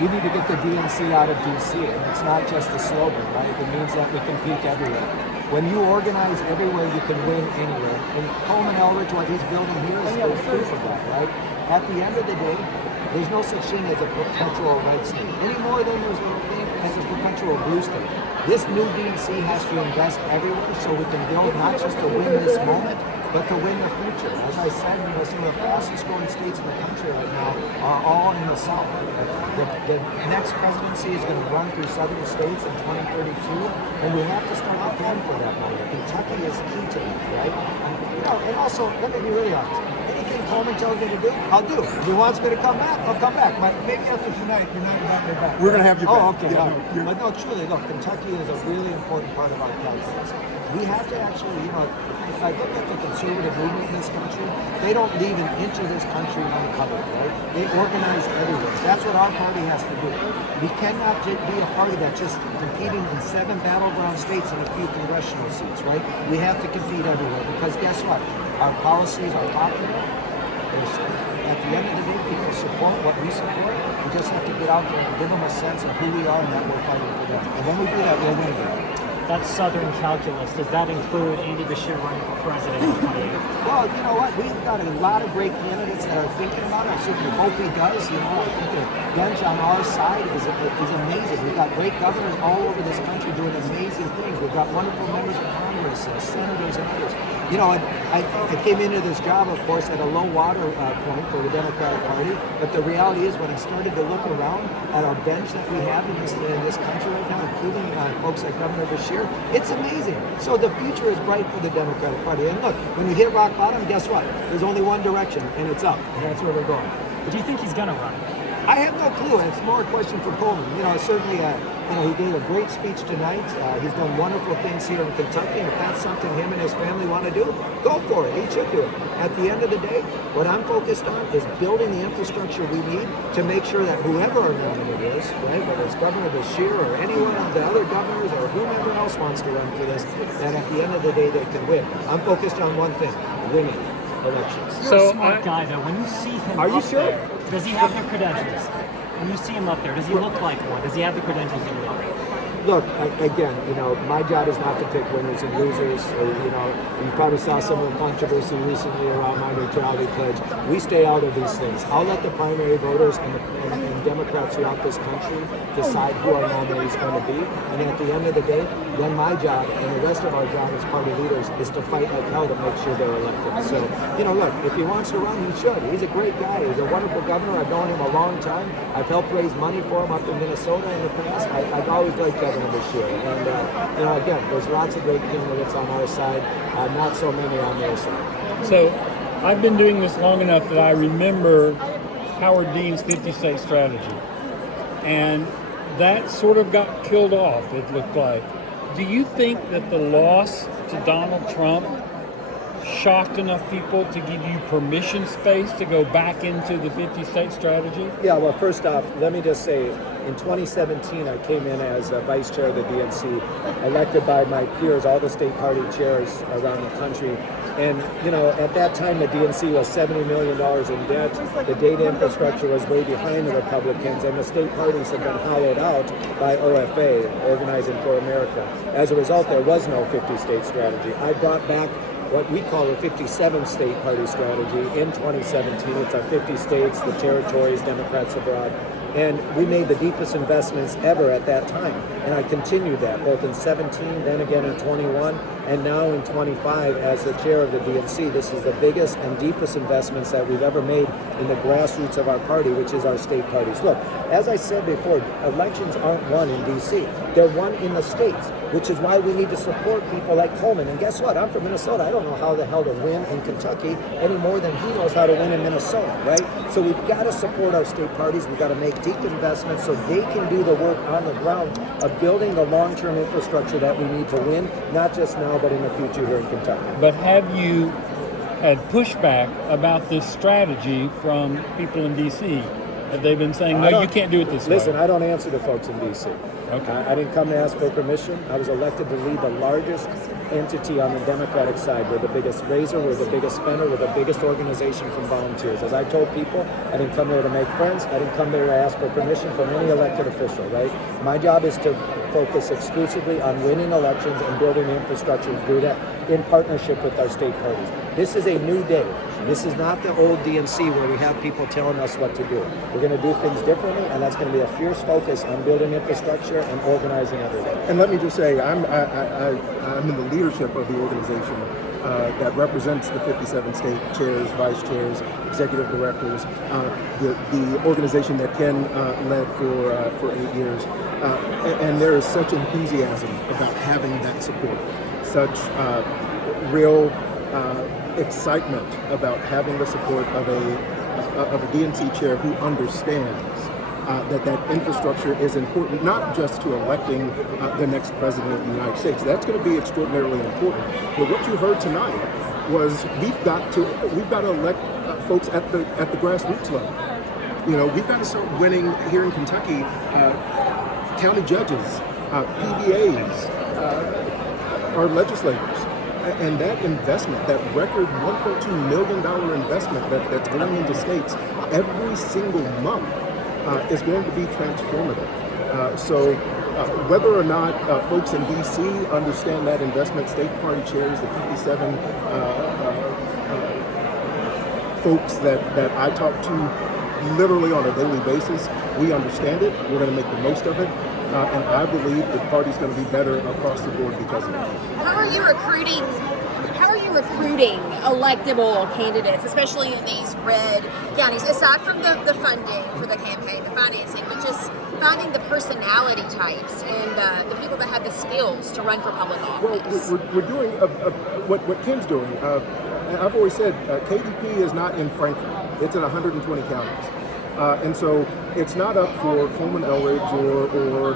we need to get the DNC out of DC, and it's not just a slogan, right? It means that we can peak everywhere. When you organize everywhere, you can win anywhere. And Coleman Elridge, what he's building here is proof of that, right? At the end of the day, there's no such thing as a perpetual red state, any more than there's no thing as a perpetual blue state. This new DNC has to invest everywhere so we can build not just to win this moment, but to win the future. As I said, some of the fastest growing states in the country right now are all in the South. The next presidency is going to run through southern states in 2032, and we have to start preparing for that moment. Kentucky is key to that, right? And also, let me be really honest. Anything Coleman tells me to do, I'll do. If he wants me to come back, I'll come back. But maybe after tonight, you're not going to have me back. We're going to have you back. Oh, okay. Yeah, but no, truly, look, Kentucky is a really important part of our calculus. We have to actually, if I look at the conservative movement in this country, they don't leave an inch of this country uncovered, right? They organize everywhere. That's what our party has to do. We cannot be a party that's just competing in 7 battleground states and a few congressional seats, right? We have to compete everywhere because guess what? Our policies are popular. At the end of the day, people support what we support. We just have to get out there and give them a sense of who we are and that we're fighting for them. And when we do that, we'll win again. That's Southern calculus. Does that include Andy Beshear running for president in 28? Well, you know what? We've got a lot of great candidates that are thinking about it. I certainly hope he does. I think the bench on our side is amazing. We've got great governors all over this country doing amazing things. We've got wonderful members of Congress, senators, and others. I came into this job, of course, at a low water point for the Democratic Party. But the reality is, when I started to look around at our bench that we have in this country right now, including folks like Governor Beshear, it's amazing. So the future is bright for the Democratic Party. And look, when you hit rock bottom, guess what? There's only one direction, and it's up. And that's where we're going. But do you think he's going to run? I have no clue, and it's more a question for Coleman. Certainly, he gave a great speech tonight. He's done wonderful things here in Kentucky, and if that's something him and his family want to do, go for it. He should do it. At the end of the day, what I'm focused on is building the infrastructure we need to make sure that whoever our nominee is, right, whether it's Governor Beshear or any one of the other governors or whomever else wants to run for this, that at the end of the day they can win. I'm focused on one thing: winning elections. You're a smart guy, though. When you see him Are you up sure? there, does he have the credentials? When you see him up there, does he look like one? Does he have the credentials you need? Look, again, my job is not to pick winners and losers. You probably saw some of the controversy recently around my neutrality pledge. We stay out of these things. I'll let the primary voters and Democrats throughout this country decide who our nominee is going to be. And at the end of the day, then my job and the rest of our job as party leaders is to fight like hell to make sure they're elected. So, look, if he wants to run, he should. He's a great guy. He's a wonderful governor. I've known him a long time. I've helped raise money for him up in Minnesota in the past. I've always liked Governor Beshear. And, again, there's lots of great candidates on our side, not so many on their side. So I've been doing this long enough that I remember Howard Dean's 50-state strategy. And that sort of got killed off, it looked like. Do you think that the loss to Donald Trump shocked enough people to give you permission space to go back into the 50-state strategy? Yeah, well, first off, let me just say, in 2017, I came in as vice chair of the DNC, elected by my peers, all the state party chairs around the country. And, at that time, the DNC was $70 million in debt. The data infrastructure was way behind the Republicans, and the state parties had been hollowed out by OFA, Organizing for America. As a result, there was no 50-state strategy. I brought back what we call a 57-state party strategy in 2017. It's our 50 states, the territories, Democrats abroad. And we made the deepest investments ever at that time. And I continued that, both in 17, then again in 21, and now in 25 as the chair of the DNC. This is the biggest and deepest investments that we've ever made in the grassroots of our party, which is our state parties. Look, as I said before, elections aren't won in D.C. They're won in the states, which is why we need to support people like Coleman. And guess what? I'm from Minnesota. I don't know how the hell to win in Kentucky any more than he knows how to win in Minnesota, right? So we've got to support our state parties. We've got to make deep investments so they can do the work on the ground of building the long-term infrastructure that we need to win, not just now, but in the future here in Kentucky. But have you had pushback about this strategy from people in D.C.? Have they been saying, no, you can't do it this way? Listen, I don't answer to folks in D.C. Okay. I didn't come to ask for permission. I was elected to lead the largest entity on the Democratic side. We're the biggest raiser, we're the biggest spender, we're the biggest organization from volunteers. As I told people, I didn't come here to make friends, I didn't come here to ask for permission from any elected official, right? My job is to focus exclusively on winning elections and building the infrastructure to do that in partnership with our state parties. This is a new day. This is not the old DNC where we have people telling us what to do. We're going to do things differently, and that's going to be a fierce focus on building infrastructure and organizing everything. And let me just say, I'm in the leadership of the organization that represents the 57 state chairs, vice chairs, executive directors, the organization that Ken led for 8 years. And there is such enthusiasm about having that support, such real excitement about having the support of a DNC chair who understands that infrastructure is important, not just to electing the next president of the United States. That's going to be extraordinarily important. But what you heard tonight was we've got to elect folks at the grassroots level. You know, we've got to start winning here in Kentucky. County judges, PVAs, our legislators. And that investment, that record $1.2 million investment that's going into states every single month is going to be transformative. So whether or not folks in D.C. understand that investment, state party chairs, the 57 folks that I talk to literally on a daily basis, we understand it. We're going to make the most of it. And I believe the party's going to be better across the board because of it. How are you recruiting electable candidates, especially in these red counties, aside from the funding for the campaign, the financing, but just finding the personality types and the people that have the skills to run for public office? Well, we're doing what Ken's doing. I've always said KDP is not in Frankfurt. It's in 120 counties. And so it's not up for Coleman Elridge or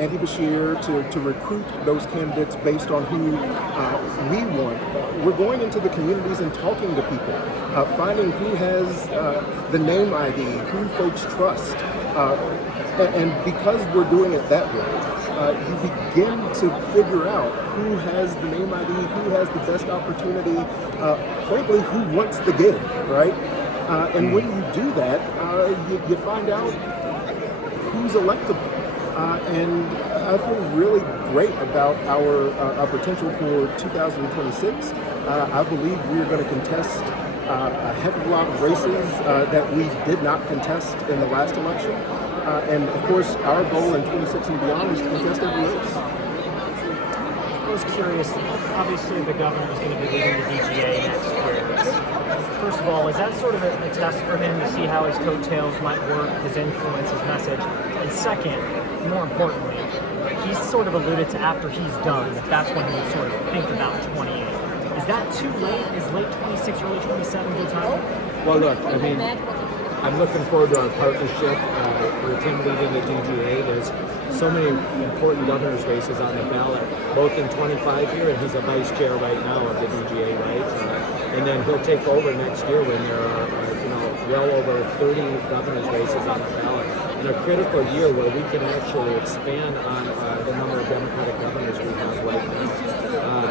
Andy Bashir to recruit those candidates based on who we want. We're going into the communities and talking to people, finding who has the name ID, who folks trust. And because we're doing it that way, you begin to figure out who has the name ID, who has the best opportunity, frankly, who wants the gig, right? And when you do that, you find out who's electable. And I feel really great about our potential for 2026. I believe we're going to contest a heck of a lot of races that we did not contest in the last election. And of course, our goal in 26 and beyond is to contest every race. I was curious, obviously the governor is going to be leading the DGA next year. First of all, is that sort of a test for him to see how his coattails might work, his influence, his message? And second, more importantly, he's sort of alluded to after he's done, that that's when he would sort of think about 28. Is that too late? Is late 26, early 27 good time? Well, look, I mean, I'm looking forward to our partnership with him leading the DGA. There's so many important governor's races on the ballot, both in 25 here, and he's a vice chair right now of the DGA, right? And then he'll take over next year when there are, well over 30 governor's races on the ballot. In a critical year where we can actually expand on the number of Democratic governors we have right now.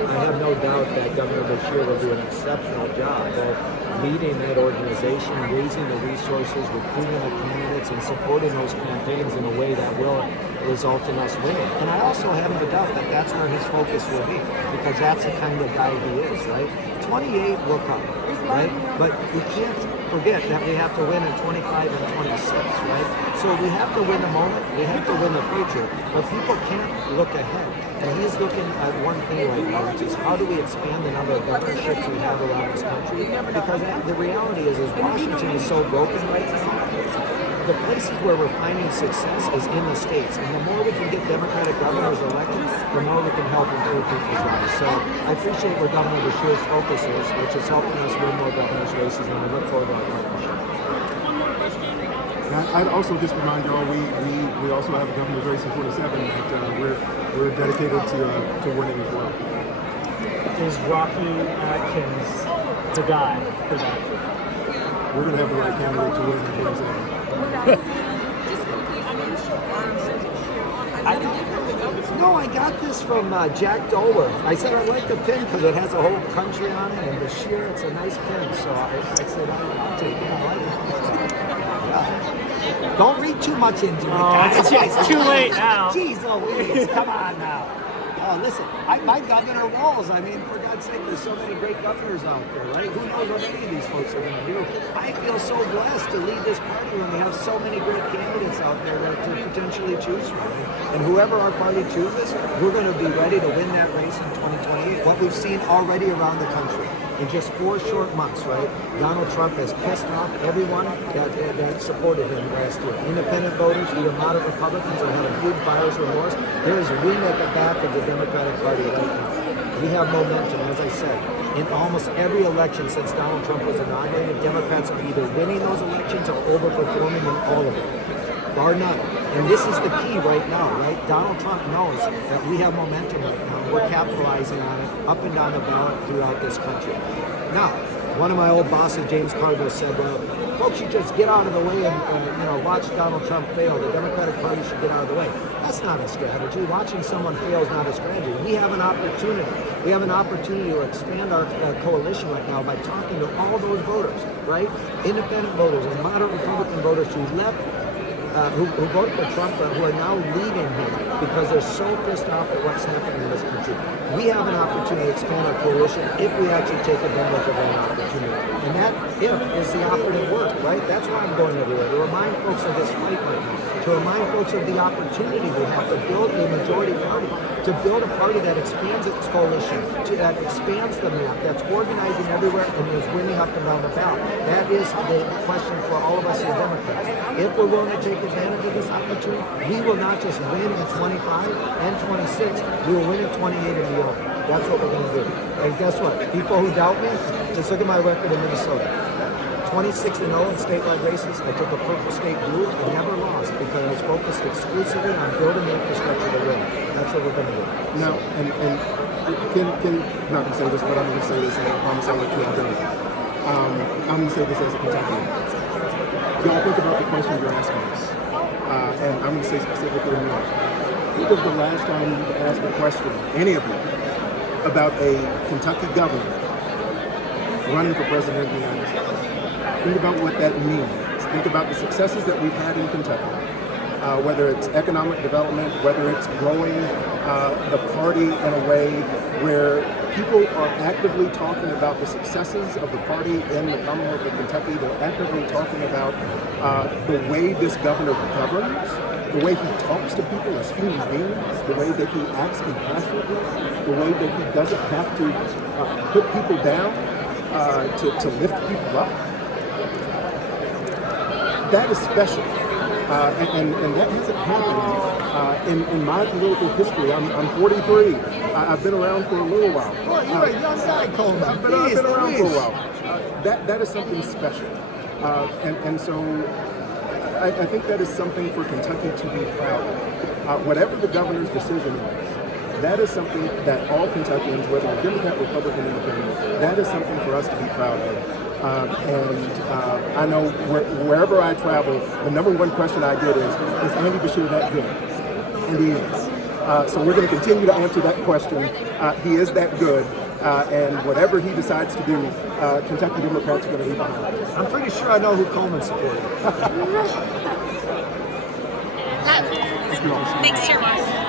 I have no doubt that Governor Bashir will do an exceptional job of leading that organization, raising the resources, recruiting the candidates, and supporting those campaigns in a way that will result in us winning. And I also have no doubt that that's where his focus will be, because that's the kind of guy he is, right? 28 will come, right? But we can't forget that we have to win in 25 and 26, right? So we have to win the moment, we have to win the future, but people can't look ahead. And he's looking at one thing right now, which is how do we expand the number of governorships we have around this country? Because the reality is Washington is so broken right now. The places where we're finding success is in the states. And the more we can get Democratic governors elected, the more we can help improve people's lives. So I appreciate where Governor Bashir's focus is, which is helping us win more governor's races, and I look forward to our partnership. I'd also just remind y'all, we also have a governor's race in 47 that we're dedicated to winning as well. Is Rocky Atkins the guy for that? We're going to have the right candidate to win in 47. Just quickly, I know you show arms. No, I got got this from Jack Dolworth. I said I like the pin because it has a whole country on it, and Bashir, it's a nice pin. So I said I'll take it. I like it. Yeah. Don't read too much into it, guys. It's too late now. Jeez Louise, come on now. Listen, my governor Walls, I mean, for God's sake, there's so many great governors out there, right? Who knows what any of these folks are going to do? I feel so blessed to lead this party when we have so many great candidates out there to potentially choose from. And whoever our party chooses, we're going to be ready to win that race in 2028. What we've seen already around the country in just 4 short months, right? Donald Trump has pissed off everyone that supported him last year. Independent voters, either moderate Republicans, are having huge buyer's remorse. There is wind at the back of the Democratic Party right now. We have momentum, as I said. In almost every election since Donald Trump was inaugurated, Democrats are either winning those elections or overperforming in all of them. Bar none. And this is the key right now, right? Donald Trump knows that we have momentum right now. We're capitalizing on it up and down the ballot throughout this country. Now, one of my old bosses, James Carville, said, well, folks should just get out of the way and watch Donald Trump fail. The Democratic Party should get out of the way. That's not a strategy. Watching someone fail is not a strategy. We have an opportunity. We have an opportunity to expand our coalition right now by talking to all those voters, right? Independent voters and moderate Republican voters who left who voted for Trump, who are now leaving him because they're so pissed off at what's happening in this country. We have an opportunity to expand our coalition if we actually take advantage of that opportunity. And that if is the operative word, right? That's why I'm going everywhere, to remind folks of this fight right now, to remind folks of the opportunity we have to build a majority party, to build a party that expands its coalition, that expands the map, that's organizing everywhere and is winning up and down the ballot. That is the question for all of us as Democrats. If we're willing to take advantage of this opportunity, we will not just win in 25 and 26, we will win in 28 and beyond. That's what we're going to do. And guess what? People who doubt me, just look at my record in Minnesota. 26-0 in statewide races. I took a purple state blue and never lost because I was focused exclusively on building the infrastructure to win. That's what we're going to do. Now, and I'm not going to say this, but I'm going to say this, and I promise I'll let you all go. I'm going to say this as a Kentuckian. Y'all think about the question you're asking us, and I'm going to say specifically me. Think of the last time you asked a question, any of you, about a Kentucky governor running for president of the United States. Think about what that means. Think about the successes that we've had in Kentucky, whether it's economic development, whether it's growing the party in a way where people are actively talking about the successes of the party in the Commonwealth of Kentucky. They're actively talking about the way this governor governs, the way he talks to people as human beings, the way that he acts compassionately, the way that he doesn't have to put people down to lift people up. That is special. And that hasn't happened in my political history. I'm 43. I've been around for a little while. Boy, you're a young guy, Coleman. I've been around for a while. That is something special. And so I think that is something for Kentucky to be proud of. Whatever the governor's decision is, that is something that all Kentuckians, whether you're Democrat, Republican, Independent, that is something for us to be proud of. I know wherever I travel, the number one question I get is Andy Bashir that good? And he is. So we're going to continue to answer that question. He is that good. And whatever he decides to do, Kentucky Democrats are going to be behind him. I'm pretty sure I know who Coleman supported. Thanks, Chairman.